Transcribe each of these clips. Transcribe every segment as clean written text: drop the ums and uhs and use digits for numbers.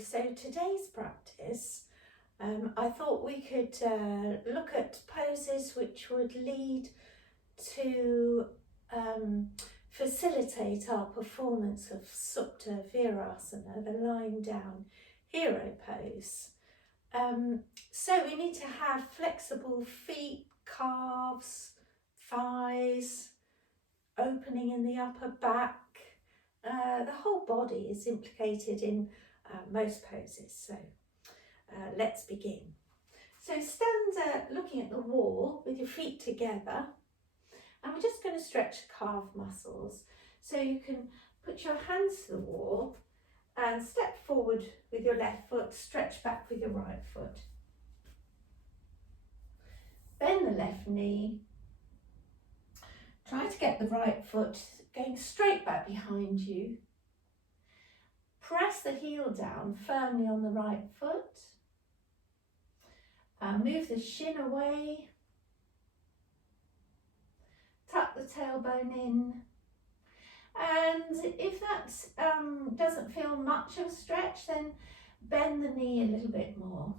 so today's practice, I thought we could look at poses which would lead to facilitate our performance of Supta Virasana, the lying down hero pose. So we need to have flexible feet, calves, thighs, opening in the upper back. The whole body is implicated in most poses, so let's begin. So stand looking at the wall with your feet together, and we're just going to stretch the calf muscles. So you can put your hands to the wall and step forward with your left foot, stretch back with your right foot. Bend the left knee. Try to get the right foot going straight back behind you. Press the heel down firmly on the right foot. Move the shin away. Tuck the tailbone in. And if that doesn't feel much of a stretch, then bend the knee a little bit more.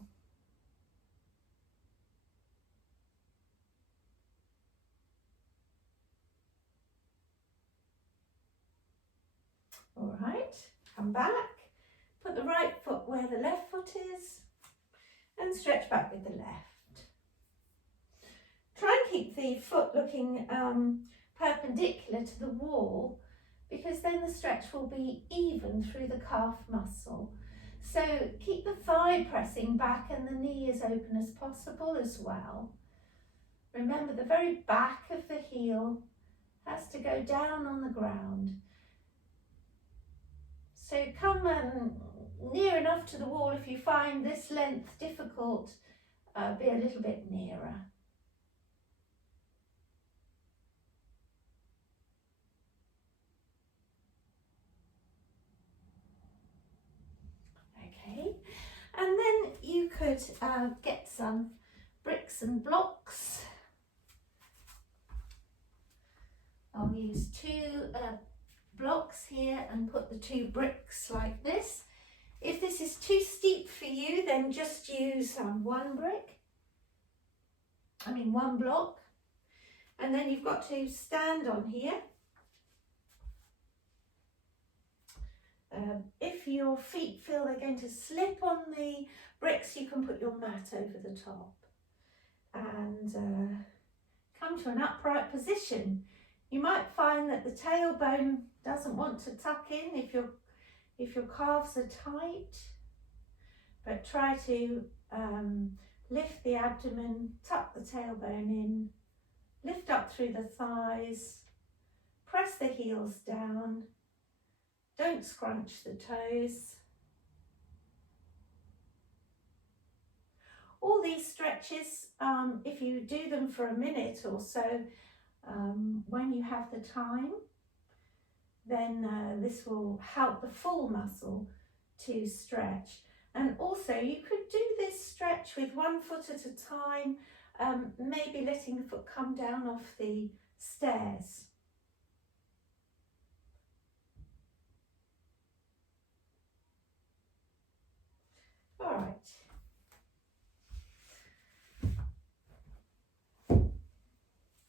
All right, come back, put the right foot where the left foot is and stretch back with the left. Try and keep the foot looking perpendicular to the wall, because then the stretch will be even through the calf muscle. So keep the thigh pressing back and the knee as open as possible as well. Remember, the very back of the heel has to go down on the ground. So come near enough to the wall. If you find this length difficult, be a little bit nearer. Okay, and then you could get some bricks and blocks. I'll use two blocks here and put the two bricks like this. If this is too steep for you, then just use one block, and then you've got to stand on here. If your feet feel they're going to slip on the bricks, you can put your mat over the top and come to an upright position. You might find that the tailbone doesn't want to tuck in if your calves are tight, but try to lift the abdomen, tuck the tailbone in, lift up through the thighs, press the heels down, don't scrunch the toes. All these stretches, if you do them for a minute or so, when you have the time, then this will help the full muscle to stretch. And also you could do this stretch with one foot at a time, maybe letting the foot come down off the stairs. All right.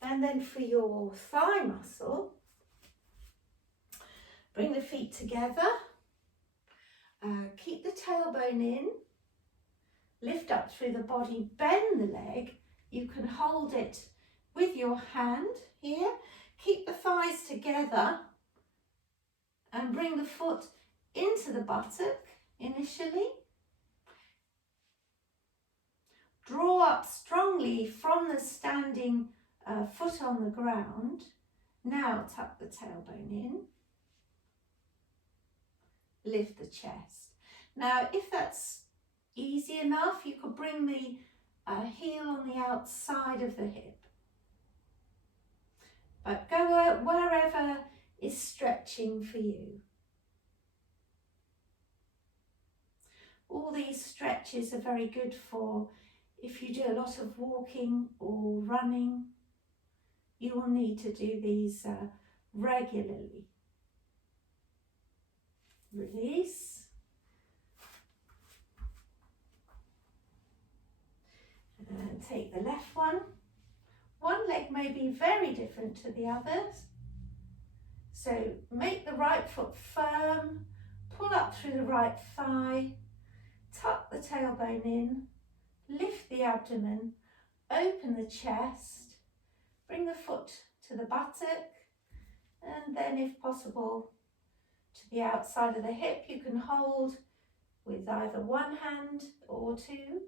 And then for your thigh muscle, bring the feet together, keep the tailbone in, lift up through the body, bend the leg. You can hold it with your hand here, keep the thighs together and bring the foot into the buttock initially. Draw up strongly from the standing foot on the ground. Now tuck the tailbone in. Lift the chest. Now, if that's easy enough, you could bring the heel on the outside of the hip. But go wherever is stretching for you. All these stretches are very good for if you do a lot of walking or running. You will need to do these regularly. Release. take the left one. One leg may be very different to the others. So make the right foot firm, pull up through the right thigh, tuck the tailbone in, lift the abdomen, open the chest, bring the foot to the buttock, and then if possible to the outside of the hip. You can hold with either one hand or two.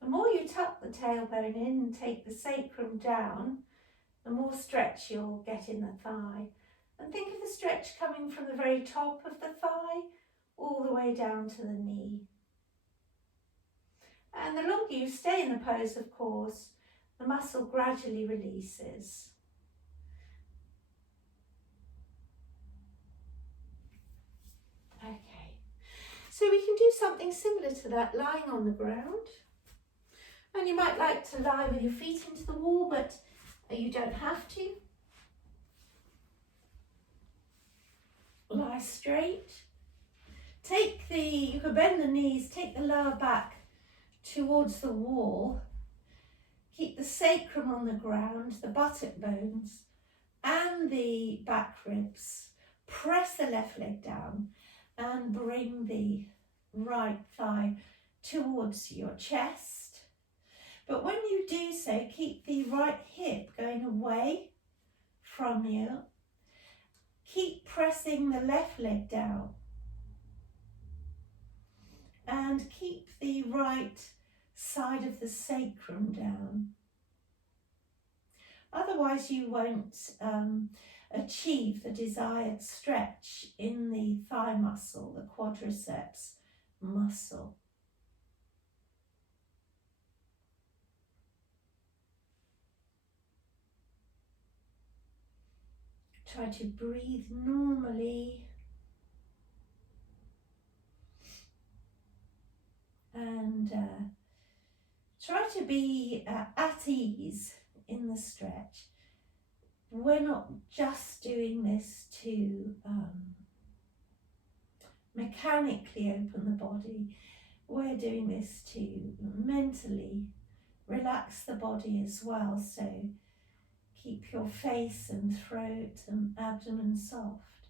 The more you tuck the tailbone in and take the sacrum down, the more stretch you'll get in the thigh. And think of the stretch coming from the very top of the thigh all the way down to the knee. And the longer you stay in the pose, of course, the muscle gradually releases. Okay, so we can do something similar to that lying on the ground. And you might like to lie with your feet into the wall, but you don't have to. Lie straight. You can bend the knees, take the lower back towards the wall. Keep the sacrum on the ground, the buttock bones and the back ribs. Press the left leg down and bring the right thigh towards your chest. But when you do so, keep the right hip going away from you. Keep pressing the left leg down. And keep the right side of the sacrum down. Otherwise you won't achieve the desired stretch in the thigh muscle, the quadriceps muscle. Try to breathe normally and try to be at ease in the stretch. We're not just doing this to mechanically open the body. We're doing this to mentally relax the body as well. So keep your face and throat and abdomen soft.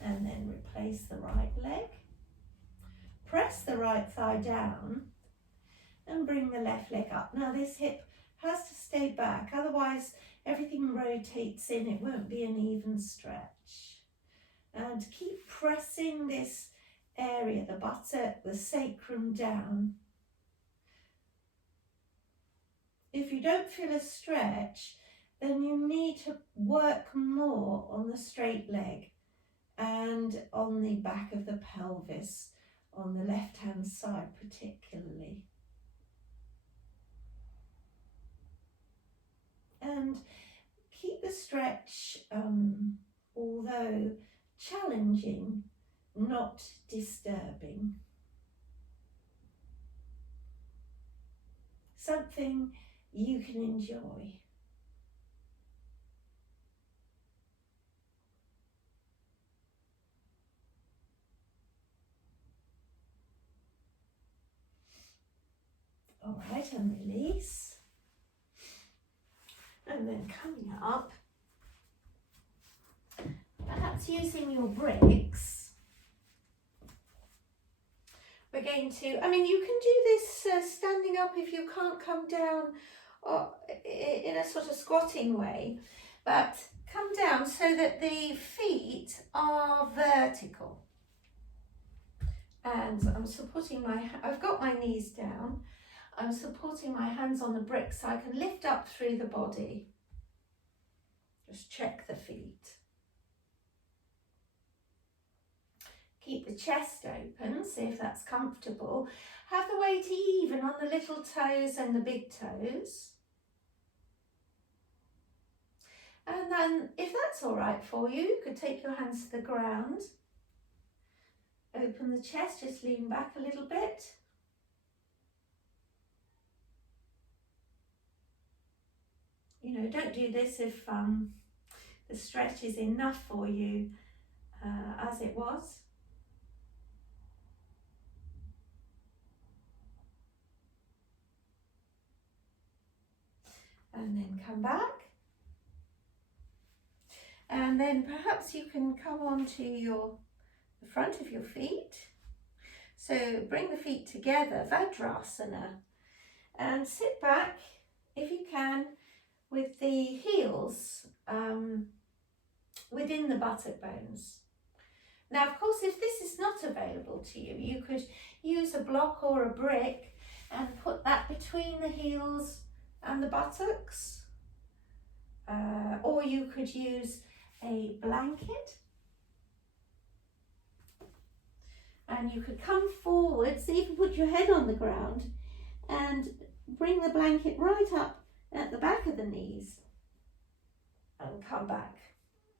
And then replace the right leg. Press the right thigh down and bring the left leg up. Now this hip has to stay back, otherwise everything rotates in, it won't be an even stretch. And keep pressing this area, the buttock, the sacrum down. If you don't feel a stretch, then you need to work more on the straight leg and on the back of the pelvis, on the left-hand side particularly. And keep the stretch, although challenging, not disturbing. Something you can enjoy. All right, and release. And then coming up, perhaps using your bricks, we're going to, you can do this standing up if you can't come down in a sort of squatting way, but come down so that the feet are vertical. And I'm supporting I've got my knees down. I'm supporting my hands on the bricks so I can lift up through the body. Just check the feet. Keep the chest open, see if that's comfortable. Have the weight even on the little toes and the big toes. And then, if that's all right for you, you could take your hands to the ground. Open the chest, just lean back a little bit. Don't do this if the stretch is enough for you as it was. and then come back. And then perhaps you can come on to the front of your feet. So bring the feet together, Vajrasana, and sit back if you can with the heels within the buttock bones. Now, of course, if this is not available to you, you could use a block or a brick and put that between the heels and the buttocks. Or you could use a blanket. And you could come forward, so you can put your head on the ground and bring the blanket right up at the back of the knees and come back.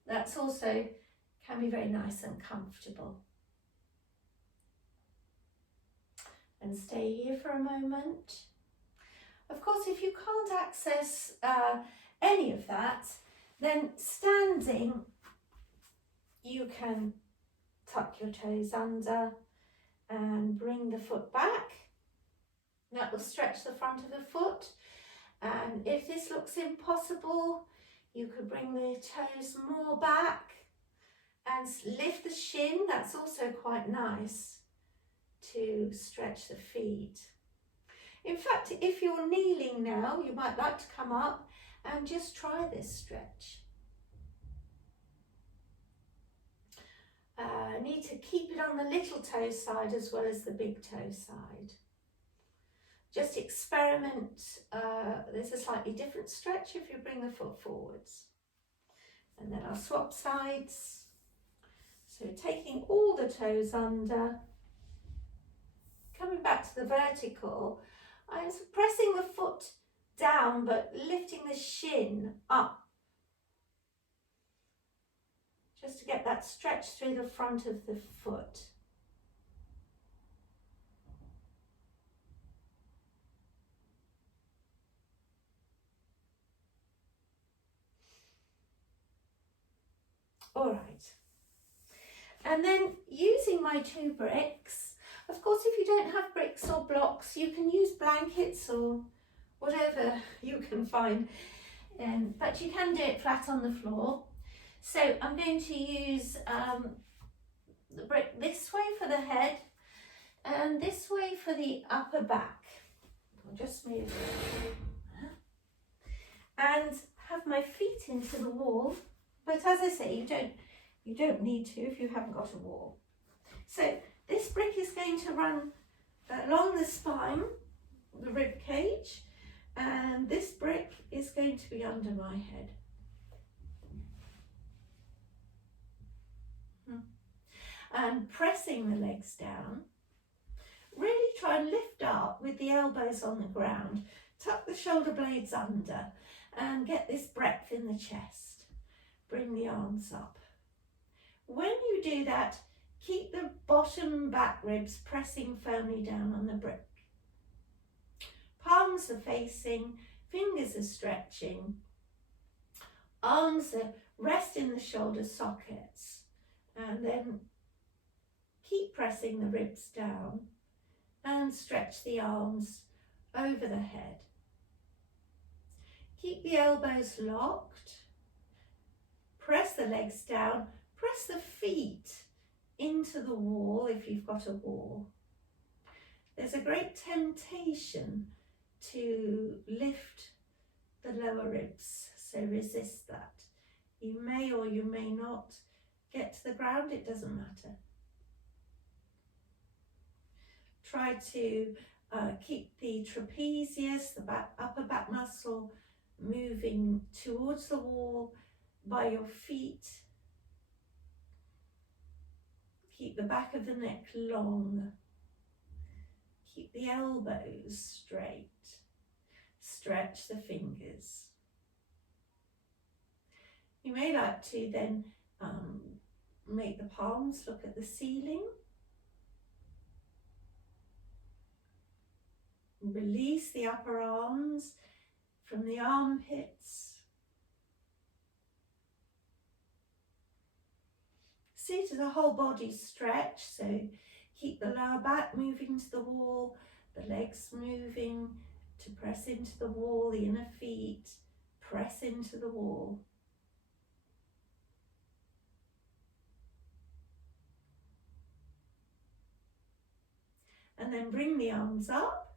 That's also can be very nice and comfortable. And stay here for a moment. Of course, if you can't access any of that, then standing, you can tuck your toes under and bring the foot back. That will stretch the front of the foot. And if this looks impossible, you could bring the toes more back and lift the shin. That's also quite nice to stretch the feet. In fact, if you're kneeling now, you might like to come up and just try this stretch. Need to keep it on the little toe side as well as the big toe side. Just experiment. There's a slightly different stretch if you bring the foot forwards. And then I'll swap sides. So taking all the toes under, coming back to the vertical, I'm pressing the foot down but lifting the shin up, just to get that stretch through the front of the foot. All right. And then using my 2 bricks, of course, if you don't have bricks or blocks, you can use blankets or whatever you can find, but you can do it flat on the floor. So I'm going to use the brick this way for the head and this way for the upper back. I'll just move and have my feet into the wall. But as I say, you don't need to if you haven't got a wall. So this brick is going to run along the spine, the rib cage, and this brick is going to be under my head. And pressing the legs down, really try and lift up with the elbows on the ground, tuck the shoulder blades under and get this breadth in the chest. Bring the arms up. When you do that, keep the bottom back ribs pressing firmly down on the brick. Palms are facing, fingers are stretching, arms are rest in the shoulder sockets, and then keep pressing the ribs down and stretch the arms over the head. Keep the elbows locked, press the legs down, press the feet into the wall if you've got a wall. There's a great temptation to lift the lower ribs, so resist that. You may or you may not get to the ground, it doesn't matter. Try to keep the trapezius, the upper back muscle, moving towards the wall by your feet. Keep the back of the neck long. Keep the elbows straight. Stretch the fingers. You may like to then make the palms look at the ceiling. Release the upper arms from the armpits. See to the whole body stretch, so keep the lower back moving to the wall, the legs moving to press into the wall, the inner feet, into the wall. And then bring the arms up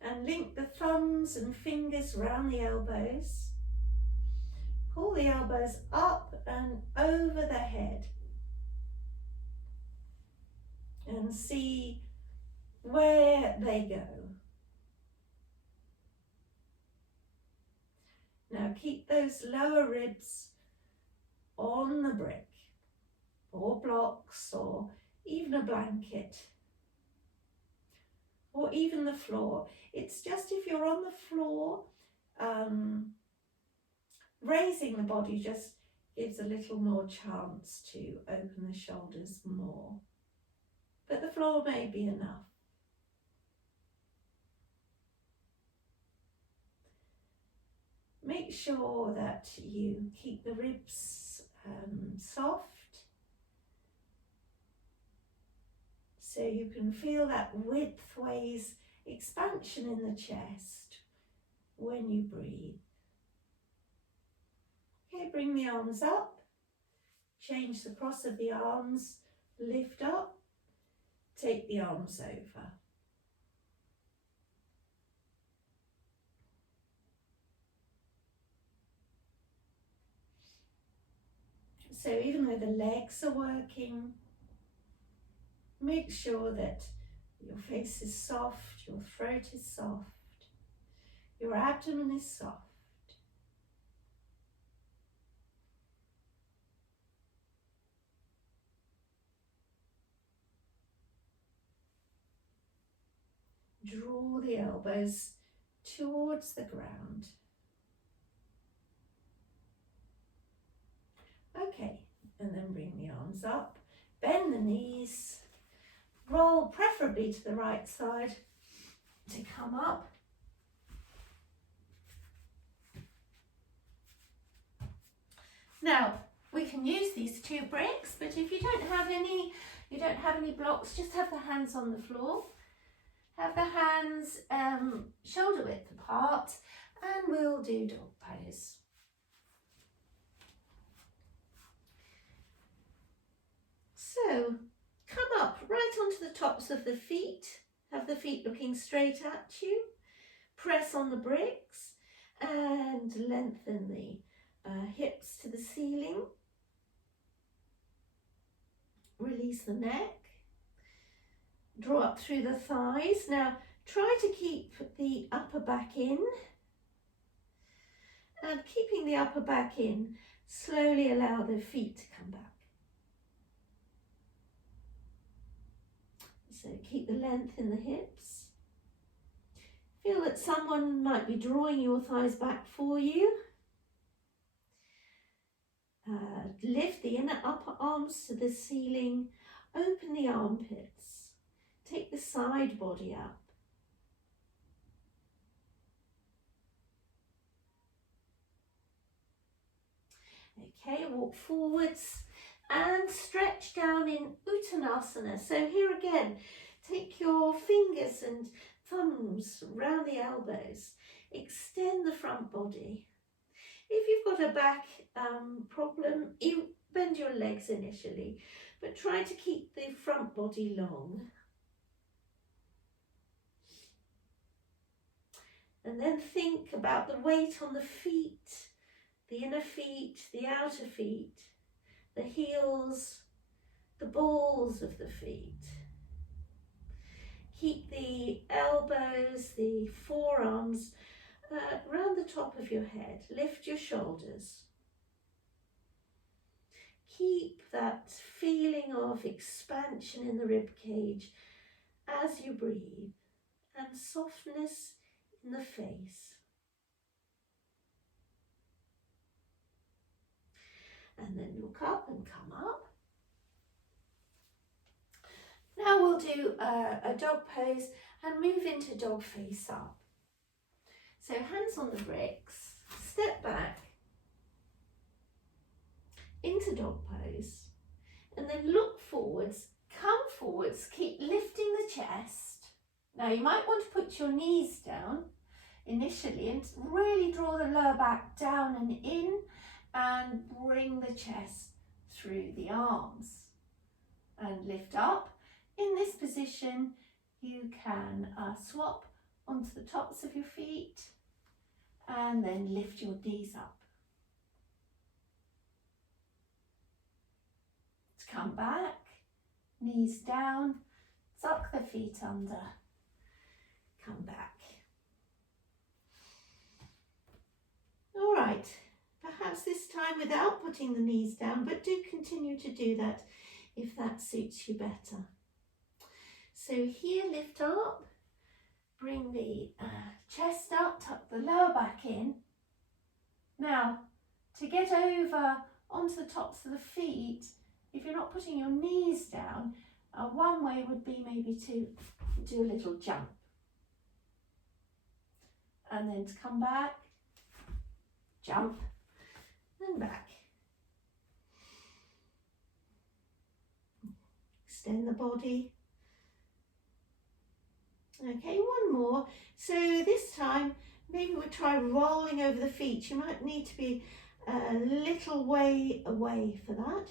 and link the thumbs and fingers round the elbows. Pull the elbows up and over the head. And see where they go. Now keep those lower ribs on the brick or blocks or even a blanket or even the floor. It's just if you're on the floor, raising the body just gives a little more chance to open the shoulders more. But the floor may be enough. Make sure that you keep the ribs soft, so you can feel that widthways expansion in the chest when you breathe. Okay, bring the arms up, change the cross of the arms, lift up, take the arms over. So even though the legs are working, make sure that your face is soft, your throat is soft, your abdomen is soft. Draw the elbows towards the ground. Okay, and then bring the arms up, bend the knees, roll preferably to the right side to come up. Now, we can use these two bricks, but if you don't have any blocks, just have the hands on the floor. Have the hands shoulder width apart, and we'll do dog pose. So, come up right onto the tops of the feet. Have the feet looking straight at you. Press on the bricks and lengthen the hips to the ceiling. Release the neck. Draw up through the thighs. Now try to keep the upper back in. And keeping the upper back in, slowly allow the feet to come back. So keep the length in the hips. Feel that someone might be drawing your thighs back for you. Lift the inner upper arms to the ceiling. Open the armpits. Take the side body up. Okay, walk forwards and stretch down in Uttanasana. So here again, take your fingers and thumbs round the elbows. Extend the front body. If you've got a back problem, you bend your legs initially, but try to keep the front body long. And then think about the weight on the feet, the inner feet, the outer feet, the heels, the balls of the feet. Keep the elbows, the forearms round the top of your head. Lift your shoulders. Keep that feeling of expansion in the rib cage as you breathe, and softness in the face. And then look up and come up. Now we'll do a dog pose and move into dog face up. So hands on the bricks, step back into dog pose, and then look forwards, come forwards, keep lifting the chest. Now you might want to put your knees down initially, and really draw the lower back down and in, and bring the chest through the arms and lift up. In this position, you can swap onto the tops of your feet and then lift your knees up. To come back, knees down, tuck the feet under, come back. All right, perhaps this time without putting the knees down, but do continue to do that if that suits you better. So here, lift up, bring the chest up, tuck the lower back in. Now, to get over onto the tops of the feet, if you're not putting your knees down, one way would be maybe to do a little jump. And then to come back, jump, and back. Extend the body. Okay, one more. So this time, maybe we'll try rolling over the feet. You might need to be a little way away for that.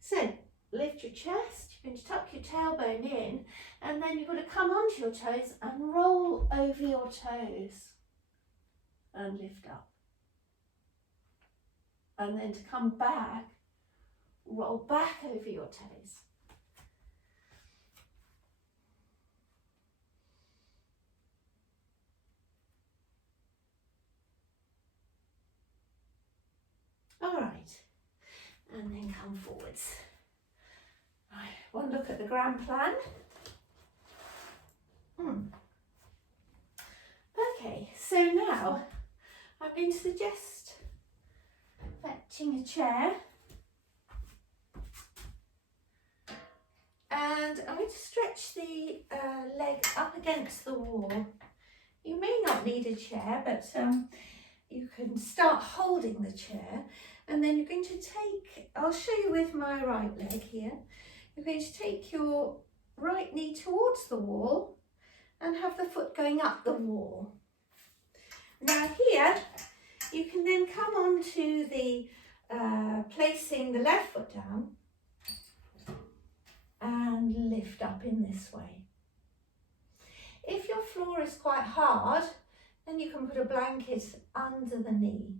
So lift your chest, you're going to tuck your tailbone in, and then you're going to come onto your toes and roll over your toes and lift up. And then to come back, roll back over your toes. All right, and then come forwards. Right, one look at the grand plan. Okay, so now I'm going to suggest fetching a chair, and I'm going to stretch the leg up against the wall. You may not need a chair, but you can start holding the chair, and then you're going to take, I'll show you with my right leg here, you're going to take your right knee towards the wall and have the foot going up the wall. Now here, you can then come on to the placing the left foot down and lift up in this way. If your floor is quite hard, then you can put a blanket under the knee.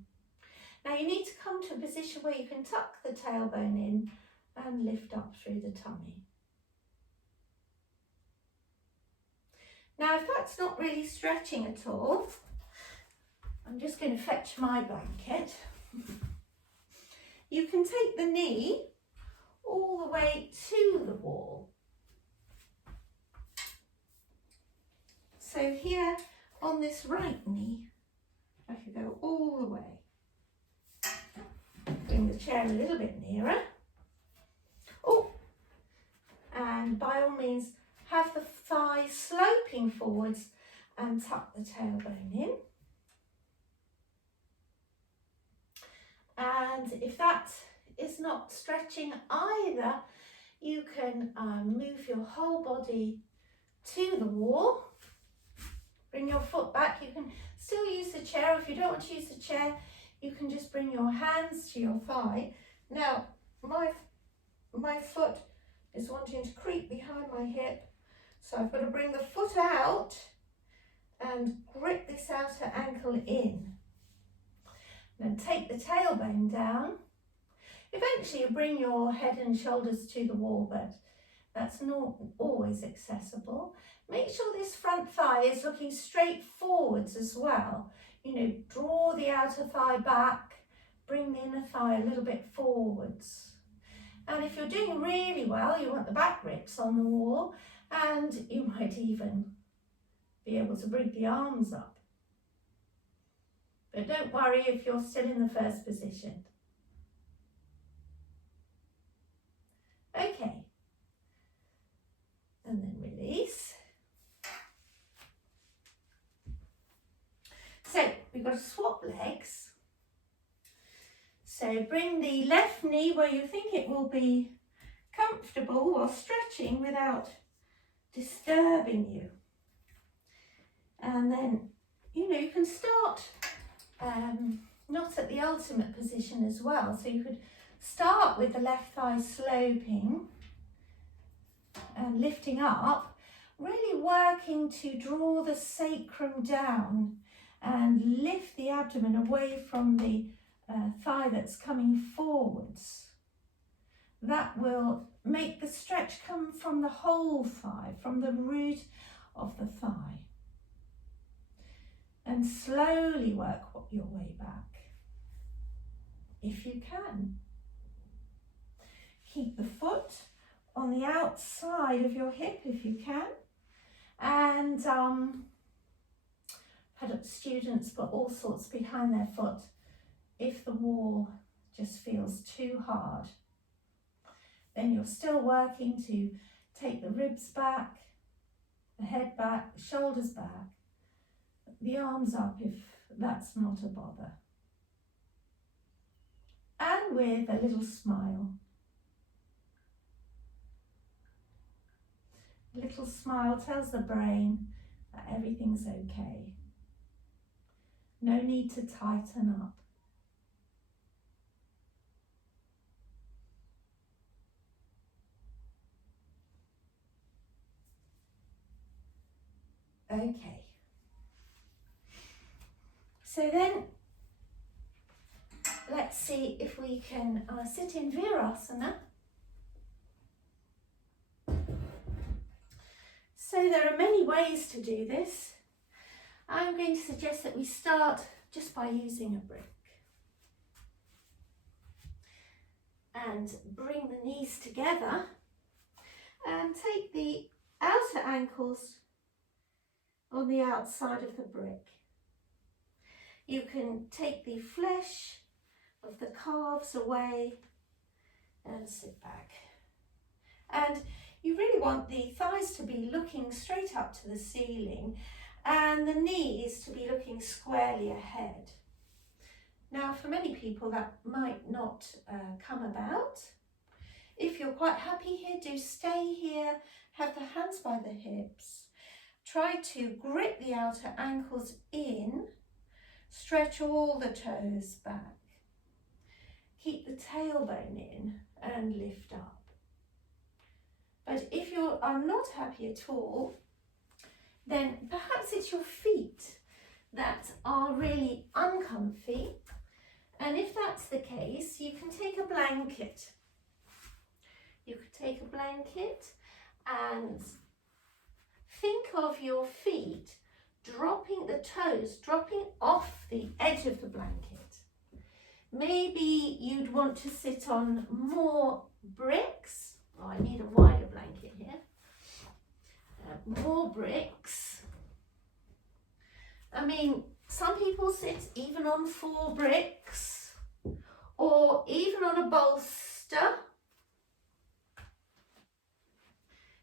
Now you need to come to a position where you can tuck the tailbone in and lift up through the tummy. Now if that's not really stretching at all, I'm just going to fetch my blanket. You can take the knee all the way to the wall. So here on this right knee, I could go all the way. Bring the chair a little bit nearer. Oh, and by all means, have the thigh sloping forwards and tuck the tailbone in. And if that is not stretching either, you can move your whole body to the wall. Bring your foot back. You can still use the chair. If you don't want to use the chair, you can just bring your hands to your thigh. Now, my foot is wanting to creep behind my hip, so I've got to bring the foot out and grip this outer ankle in. Then take the tailbone down. Eventually you bring your head and shoulders to the wall, but that's not always accessible. Make sure this front thigh is looking straight forwards as well. You know, draw the outer thigh back, bring the inner thigh a little bit forwards. And if you're doing really well, you want the back ribs on the wall, and you might even be able to bring the arms up. But don't worry if you're still in the first position. Okay. And then release. So we've got to swap legs. So bring the left knee where you think it will be comfortable while stretching without disturbing you. And then you can start not at the ultimate position as well. So you could start with the left thigh sloping and lifting up, really working to draw the sacrum down and lift the abdomen away from the thigh that's coming forwards. That will make the stretch come from the whole thigh, from the root of the thigh. And slowly work your way back, if you can. Keep the foot on the outside of your hip if you can. And had students put all sorts behind their foot if the wall just feels too hard. Then you're still working to take the ribs back, the head back, the shoulders back, the arms up if that's not a bother. And with a little smile. A little smile tells the brain that everything's okay. No need to tighten up. Okay. So then, let's see if we can sit in Virasana. So there are many ways to do this. I'm going to suggest that we start just by using a brick. And bring the knees together and take the outer ankles on the outside of the brick. You can take the flesh of the calves away and sit back. And you really want the thighs to be looking straight up to the ceiling and the knees to be looking squarely ahead. Now, for many people that might not come about. If you're quite happy here, do stay here, have the hands by the hips. Try to grip the outer ankles in, stretch all the toes back. Keep the tailbone in and lift up. But if you are not happy at all, then perhaps it's your feet that are really uncomfy. And if that's the case, you can take a blanket. You could take a blanket and think of your feet dropping, the toes dropping off the edge of the blanket. Maybe you'd want to sit on more bricks. Oh, I need a wider blanket here. More bricks. I mean, some people sit even on 4 bricks or even on a bolster.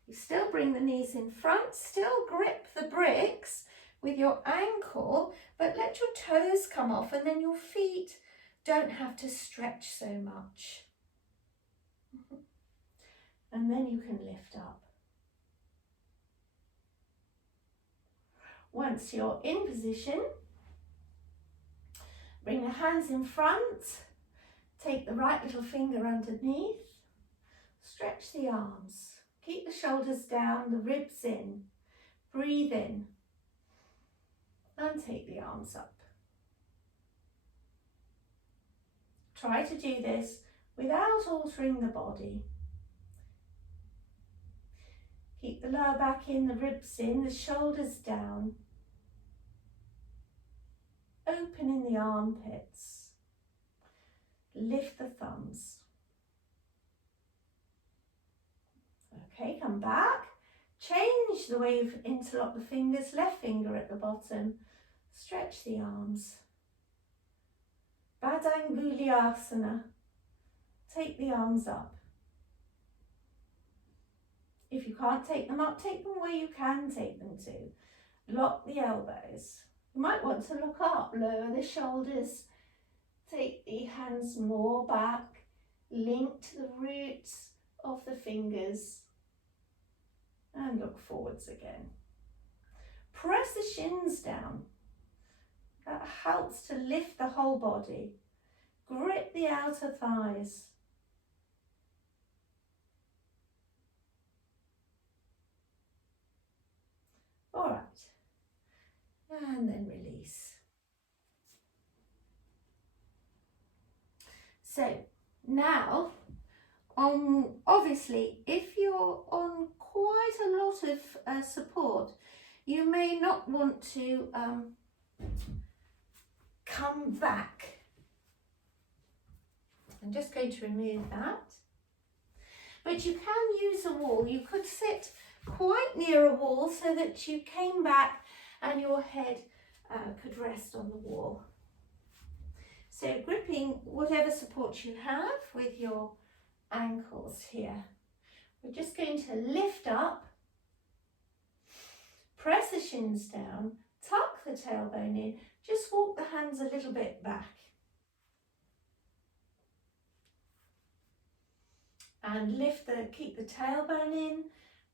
You still bring the knees in front, still grip the bricks with your ankle, but let your toes come off and then your feet don't have to stretch so much. And then you can lift up. Once you're in position, bring the hands in front, take the right little finger underneath, stretch the arms, keep the shoulders down, the ribs in, breathe in, and take the arms up. Try to do this without altering the body. Keep the lower back in, the ribs in, the shoulders down. Open in the armpits. Lift the thumbs. Okay, come back. Change the way you've interlocked the fingers. Left finger at the bottom. Stretch the arms. Virasana. Take the arms up. If you can't take them up, take them where you can take them to. Lock the elbows. You might want to look up, lower the shoulders. Take the hands more back. Link to the roots of the fingers. And look forwards again. Press the shins down. That helps to lift the whole body. Grip the outer thighs. All right, and then release. So now, obviously, if you're on quite a lot of support, you may not want to come back. I'm just going to remove that. But you can use a wall. You could sit quite near a wall so that you came back and your head could rest on the wall. So gripping whatever support you have with your ankles here. We're just going to lift up, press the shins down, tuck the tailbone in, just walk the hands a little bit back. And keep the tailbone in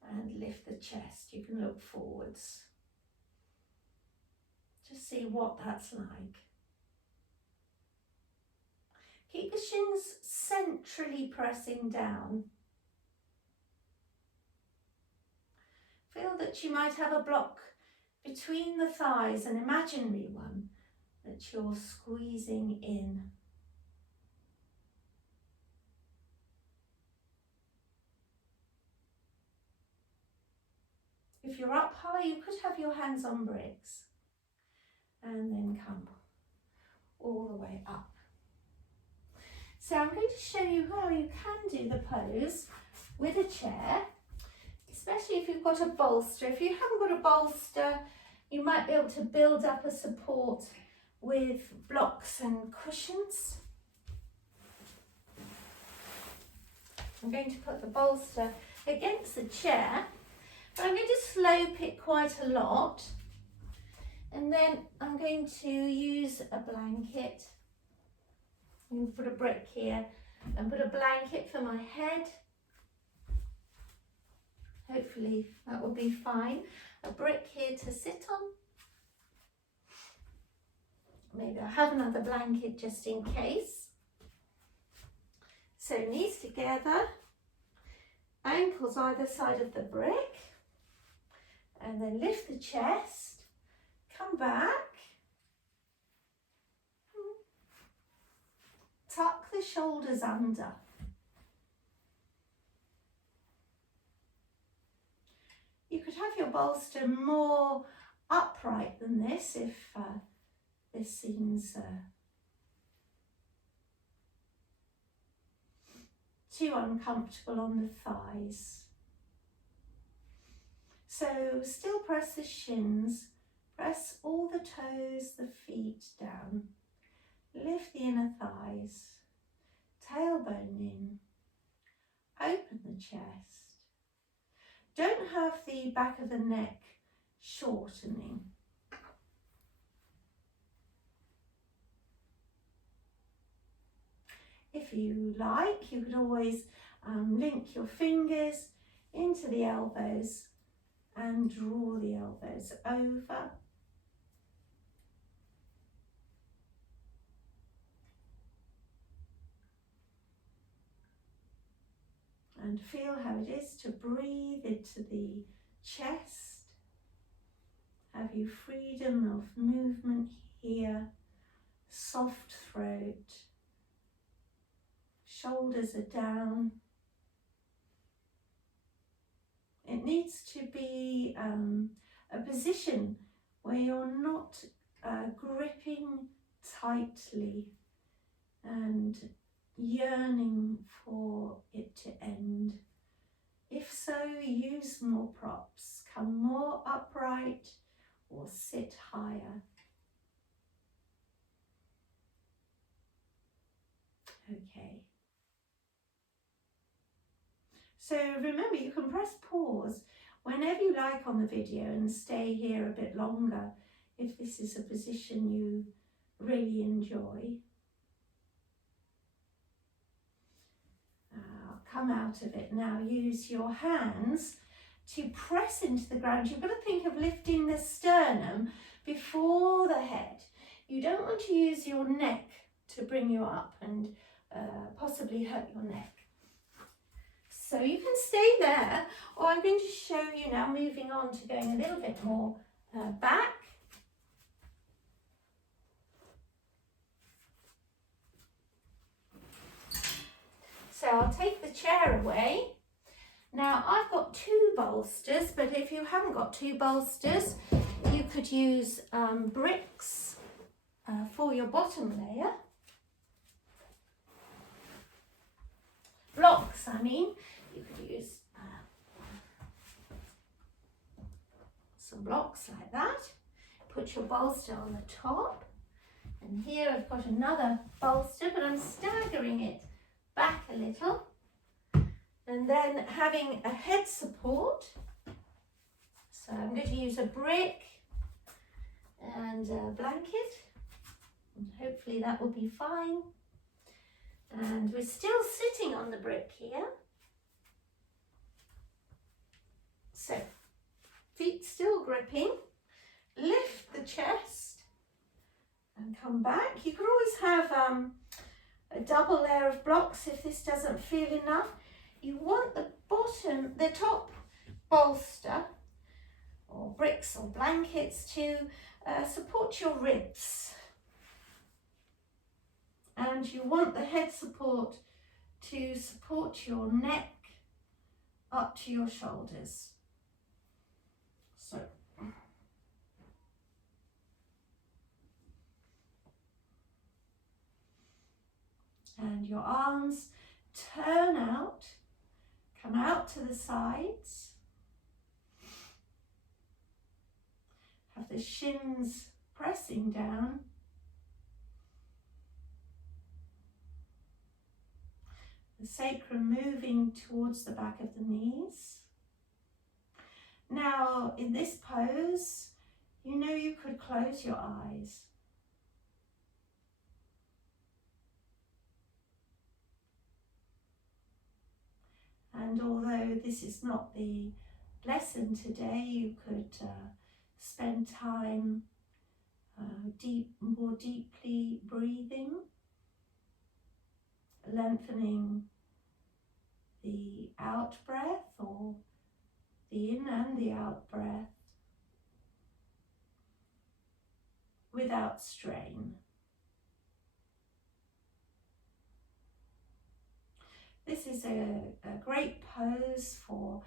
and lift the chest. You can look forwards. Just see what that's like. Keep the shins centrally pressing down. Feel that you might have a block between the thighs, an imaginary one, that you're squeezing in. If you're up high, you could have your hands on bricks and then come all the way up. So I'm going to show you how you can do the pose with a chair, especially if you've got a bolster. If you haven't got a bolster, you might be able to build up a support with blocks and cushions. I'm going to put the bolster against the chair, but I'm going to slope it quite a lot. And then I'm going to use a blanket. I'm going to put a brick here and put a blanket for my head. Hopefully that will be fine. A brick here to sit on. Maybe I'll have another blanket just in case. So knees together, ankles either side of the brick, and then lift the chest, come back, tuck the shoulders under. You could have your bolster more upright than this if this seems too uncomfortable on the thighs. So still press the shins, press all the toes, the feet down. Lift the inner thighs, tailbone in, open the chest. Don't have the back of the neck shortening. If you like, you could always link your fingers into the elbows and draw the elbows over. And feel how it is to breathe into the chest. Have you freedom of movement here, soft throat, shoulders are down. It needs to be a position where you're not gripping tightly and yearning for it to end. If so, use more props. Come more upright or sit higher. Okay. So remember, you can press pause whenever you like on the video and stay here a bit longer if this is a position you really enjoy. Come out of it now. Use your hands to press into the ground. You've got to think of lifting the sternum before the head. You don't want to use your neck to bring you up and possibly hurt your neck. So you can stay there, or I'm going to show you now, moving on to going a little bit more back. So I'll take the chair away. Now I've got 2 bolsters, but if you haven't got 2 bolsters, you could use bricks for your bottom layer. Blocks, I mean. You could use some blocks like that. Put your bolster on the top. And here I've got another bolster, but I'm staggering it back a little. And then having a head support. So I'm going to use a brick and a blanket. And hopefully that will be fine. And we're still sitting on the brick here. So, feet still gripping. Lift the chest and come back. You can always have a double layer of blocks if this doesn't feel enough. You want the top bolster or bricks or blankets to support your ribs. And you want the head support to support your neck up to your shoulders. So, and your arms turn out, come out to the sides. Have the shins pressing down. The sacrum moving towards the back of the knees. Now, in this pose, you know you could close your eyes. And although this is not the lesson today, you could spend time more deeply breathing, lengthening the out breath or the in and the out breath without strain. This is a great pose for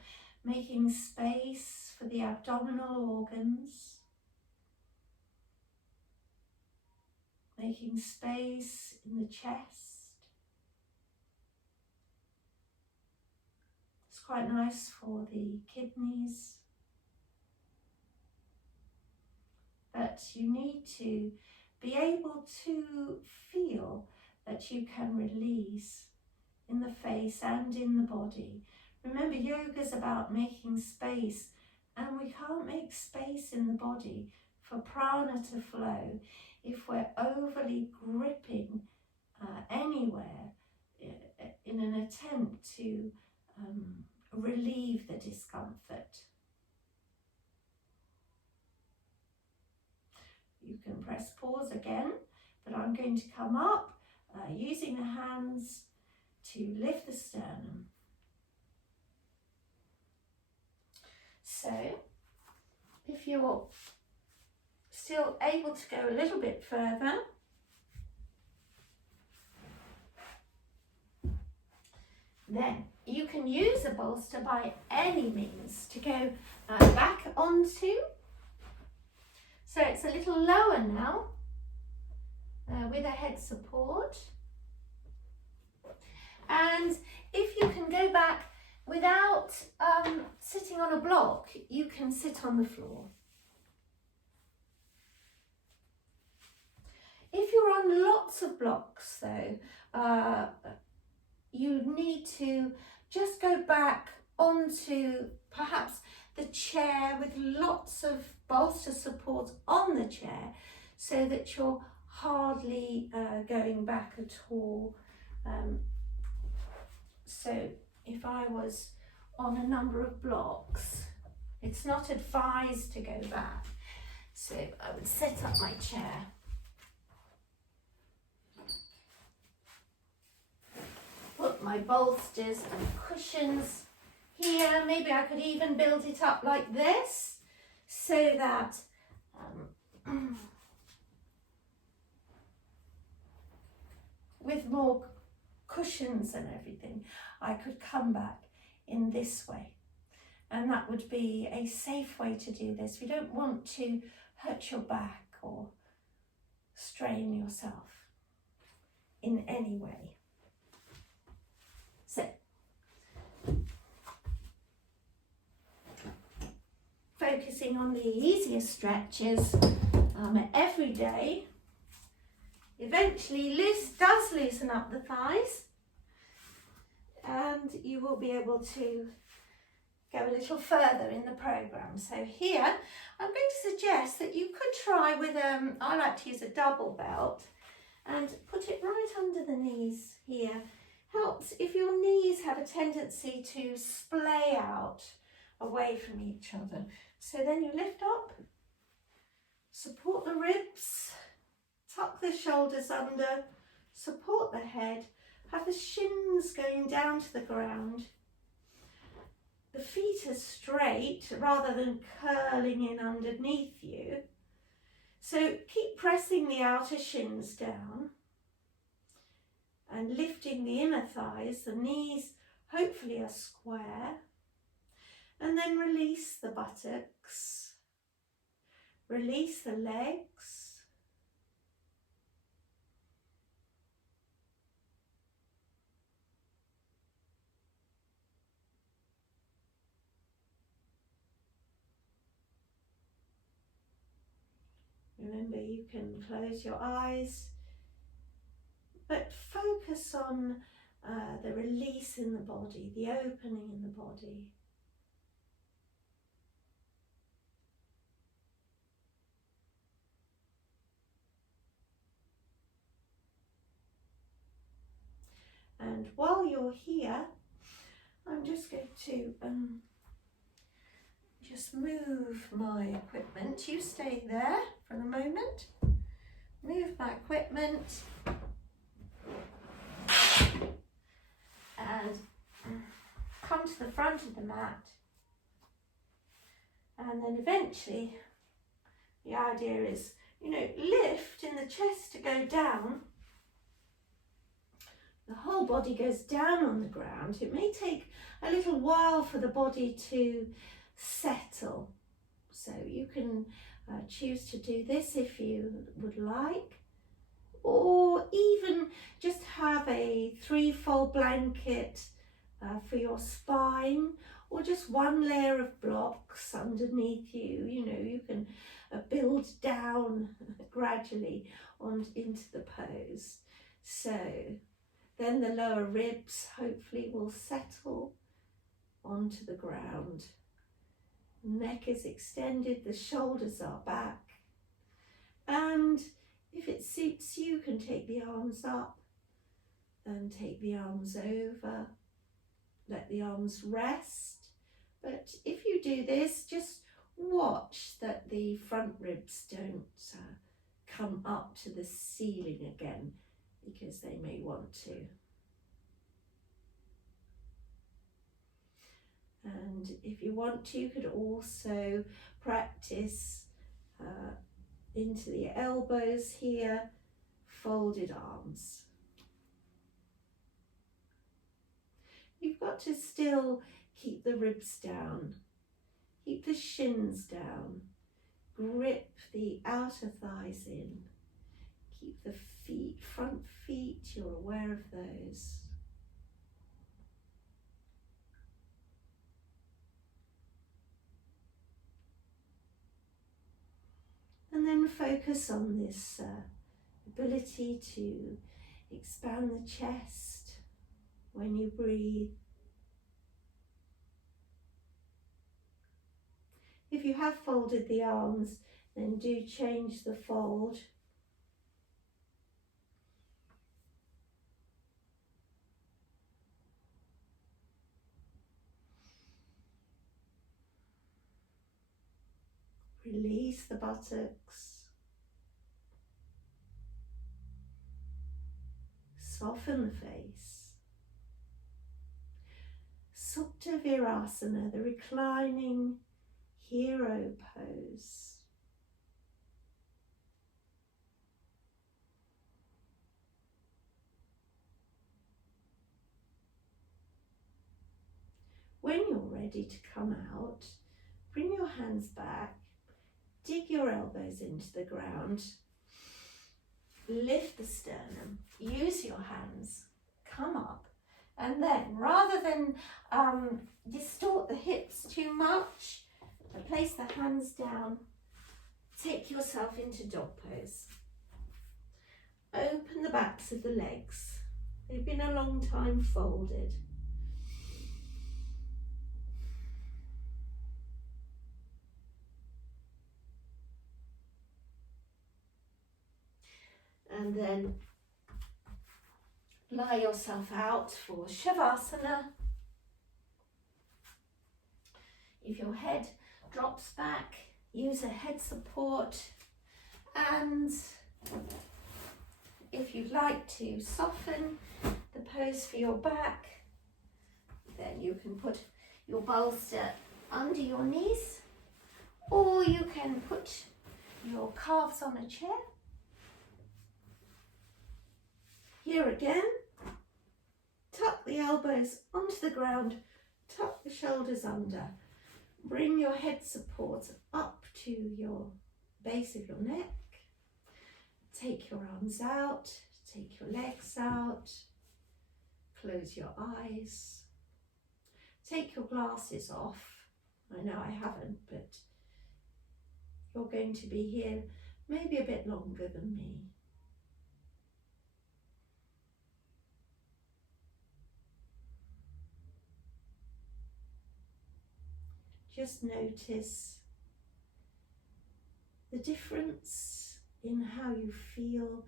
making space for the abdominal organs, making space in the chest. It's quite nice for the kidneys. But you need to be able to feel that you can release in the face and in the body. Remember, yoga is about making space, and we can't make space in the body for prana to flow if we're overly gripping anywhere in an attempt to relieve the discomfort. You can press pause again, but I'm going to come up using the hands to lift the sternum. So, if you're still able to go a little bit further, then you can use a bolster by any means to go back onto. So it's a little lower now with a head support. And if you can go back without sitting on a block, you can sit on the floor. If you're on lots of blocks though, you need to just go back onto perhaps the chair with lots of bolster support on the chair so that you're hardly going back at all. So if I was on a number of blocks, it's not advised to go back. So I would set up my chair my bolsters and cushions here. Maybe I could even build it up like this so that with more cushions and everything, I could come back in this way. And that would be a safe way to do this. We don't want to hurt your back or strain yourself in any way. So, focusing on the easier stretches every day, eventually does loosen up the thighs, and you will be able to go a little further in the program. So here, I'm going to suggest that you could try with, I like to use a double belt, and put it right under the knees here. Helps if your knees have a tendency to splay out away from each other. So then you lift up, support the ribs, tuck the shoulders under, support the head, have the shins going down to the ground. The feet are straight rather than curling in underneath you. So keep pressing the outer shins down and lifting the inner thighs. The knees hopefully are square. And then release the buttocks, release the legs. Remember, you can close your eyes, but focus on the release in the body, the opening in the body. And while you're here, I'm just going to just move my equipment. You stay there for the moment. Move my equipment and come to the front of the mat. And then eventually, the idea is, lift in the chest to go down. The whole body goes down on the ground. It may take a little while for the body to settle. So you can choose to do this if you would like, or even just have a 3-fold blanket for your spine, or just one layer of blocks underneath you. You can build down gradually into the pose. So then the lower ribs hopefully will settle onto the ground. Neck is extended, the shoulders are back. And if it suits you, can take the arms up and take the arms over. Let the arms rest. But if you do this, just watch that the front ribs don't come up to the ceiling again, because they may want to. And if you want to, you could also practice into the elbows here, folded arms. You've got to still keep the ribs down, keep the shins down, grip the outer thighs in, keep the feet, front feet, you're aware of those. And then focus on this ability to expand the chest when you breathe. If you have folded the arms, then do change the fold. Release the buttocks. Soften the face. Supta Virasana, the reclining hero pose. When you're ready to come out, bring your hands back, dig your elbows into the ground, lift the sternum, use your hands, come up, and then rather than distort the hips too much, place the hands down, take yourself into dog pose. Open the backs of the legs. They've been a long time folded. And then lie yourself out for Shavasana. If your head drops back, use a head support, and if you'd like to soften the pose for your back, then you can put your bolster under your knees, or you can put your calves on a chair. Here again, tuck the elbows onto the ground, tuck the shoulders under. Bring your head support up to your base of your neck. Take your arms out, take your legs out, close your eyes. Take your glasses off. I know I haven't, but you're going to be here maybe a bit longer than me. Just notice the difference in how you feel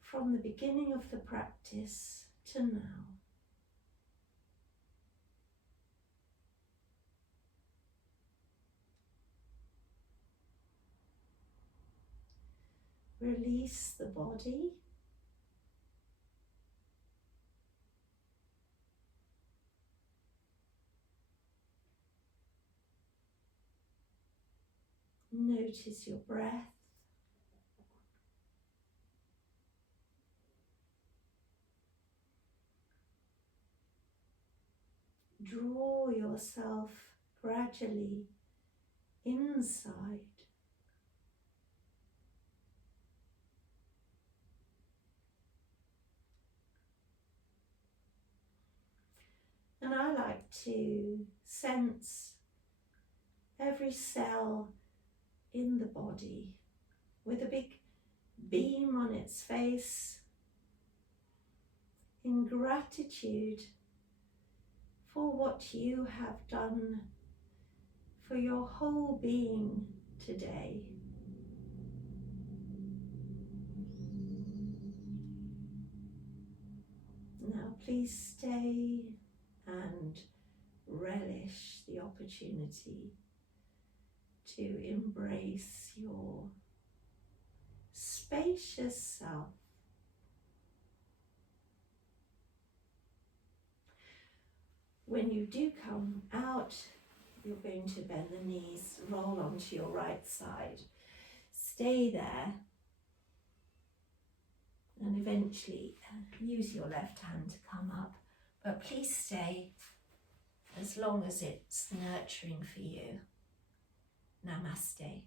from the beginning of the practice to now. Release the body. Notice your breath. Draw yourself gradually inside. And I like to sense every cell in the body with a big beam on its face in gratitude for what you have done for your whole being today. Now please stay and relish the opportunity to embrace your spacious self. When you do come out, you're going to bend the knees, roll onto your right side. Stay there and eventually use your left hand to come up. But please stay as long as it's nurturing for you. Namaste.